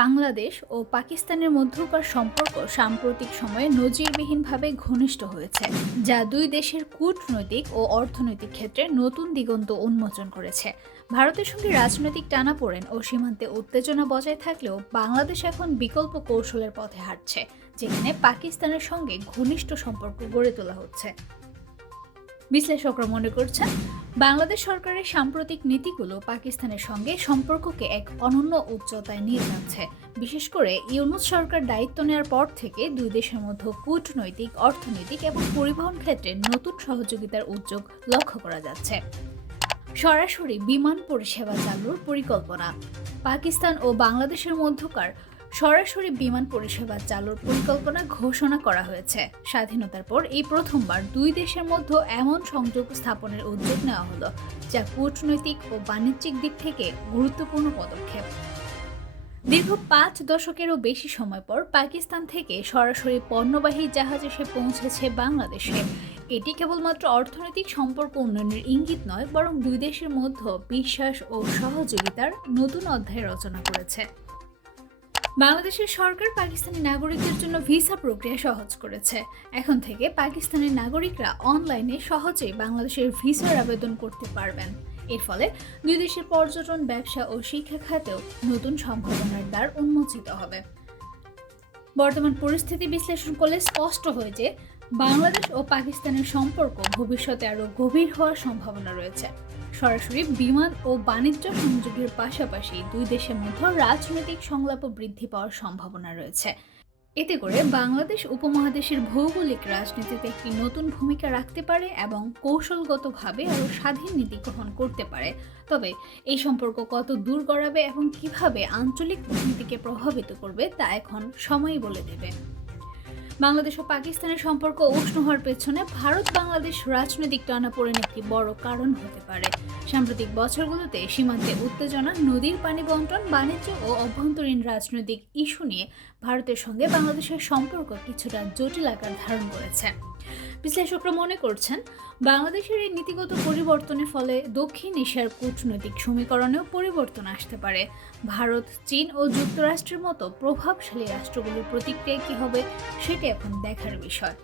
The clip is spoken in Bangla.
বাংলাদেশ ও পাকিস্তানের মধ্যকার সম্পর্ক সাম্প্রতিক সময়ে নজিরবিহীনভাবে ঘনিষ্ঠ হয়েছে, যা দুই দেশের কূটনৈতিক ও অর্থনৈতিক ক্ষেত্রে নতুন দিগন্ত উন্মোচন করেছে। ভারতের সঙ্গে রাজনৈতিক টানাপোড়েন ও সীমান্তে উত্তেজনা বজায় থাকলেও বাংলাদেশ এখন বিকল্প কৌশলের পথে হাঁটছে, যেখানে পাকিস্তানের সঙ্গে ঘনিষ্ঠ সম্পর্ক গড়ে তোলা হচ্ছে। বিশ্লেষকরা মনে করছেন, বাংলাদেশ সরকারের সাম্প্রতিক নীতিগুলো পাকিস্তানের সঙ্গে সম্পর্ককে এক অনন্য উচ্চতায় নিয়ে যাচ্ছে। বিশেষ করে ইউনুস সরকার দায়িত্ব নেওয়ার পর থেকে দুই দেশের মধ্যে কূটনৈতিক, অর্থনৈতিক এবং পরিবহন ক্ষেত্রে নতুন সহযোগিতার উদ্যোগ লক্ষ্য করা যাচ্ছে। সরাসরি বিমান পরিষেবা চালুর পরিকল্পনা। পাকিস্তান ও বাংলাদেশের মধ্যকার সরাসরি বিমান পরিষেবা চালুর পরিকল্পনা ঘোষণা করা হয়েছে। স্বাধীনতার পর এই প্রথমবার দুই দেশের মধ্যে এমন সংযোগ স্থাপনের উদ্যোগ নেওয়া হলো, যা কূটনৈতিক ও বাণিজ্যিক দিক থেকে গুরুত্বপূর্ণ পদক্ষেপ। দীর্ঘ পাঁচ দশকেরও বেশি সময় পর পাকিস্তান থেকে সরাসরি পণ্যবাহী জাহাজ এসে পৌঁছেছে বাংলাদেশে। এটি কেবলমাত্র অর্থনৈতিক সম্পর্ক উন্নয়নের ইঙ্গিত নয়, বরং দুই দেশের মধ্যে বিশ্বাস ও সহযোগিতার নতুন অধ্যায় রচনা করেছে। বাংলাদেশের সরকার পাকিস্তানি নাগরিকদের জন্য ভিসা প্রক্রিয়া সহজ করেছে। এখন থেকে পাকিস্তানের নাগরিকরা অনলাইনে সহজেই বাংলাদেশের ভিসার আবেদন করতে পারবেন। এর ফলে দুই দেশের পর্যটন, ব্যবসা ও শিক্ষা খাতেও নতুন সম্ভাবনার দ্বার উন্মোচিত হবে। বর্তমান পরিস্থিতি বিশ্লেষণ করলে স্পষ্ট হয় যে বাংলাদেশ ও পাকিস্তানের সম্পর্ক ভবিষ্যতে আরও গভীর হওয়ার সম্ভাবনা রয়েছে। সরাসরি বিমান ও বাণিজ্য সংযোগের পাশাপাশি দুই দেশের মধ্যে রাজনৈতিক সংলাপ বৃদ্ধি পাওয়ার সম্ভাবনা রয়েছে। এতে করে বাংলাদেশ উপমহাদেশের ভৌগোলিক রাজনীতিতে একটি নতুন ভূমিকা রাখতে পারে এবং কৌশলগতভাবে আরও স্বাধীন নীতি গ্রহণ করতে পারে। তবে এই সম্পর্ক কত দূর গড়াবে এবং কীভাবে আঞ্চলিক কূটনীতিকে প্রভাবিত করবে তা এখন সময় বলে দেবে। বাংলাদেশ ও পাকিস্তানের সম্পর্ক উষ্ণ হওয়ার পেছনে ভারত বাংলাদেশ রাজনৈতিক টানাপোড়েন একটি বড় কারণ হতে পারে। সাম্প্রতিক বছরগুলোতে সীমান্তে উত্তেজনা, নদীর পানি বন্টন, বাণিজ্য ও অভ্যন্তরীণ রাজনৈতিক ইস্যু নিয়ে ভারতের সঙ্গে বাংলাদেশের সম্পর্ক কিছুটা জটিল আকার ধারণ করেছে। বিশ্লেষকরা মনে করছেন, বাংলাদেশের এই নীতিগত পরিবর্তনের ফলে দক্ষিণ এশিয়ার কূটনৈতিক সমীকরণেও পরিবর্তন আসতে পারে। ভারত, চীন ও যুক্তরাষ্ট্রের মতো প্রভাবশালী রাষ্ট্রগুলির প্রতিক্রিয়া কী হবে, সেটি এখন দেখার বিষয়।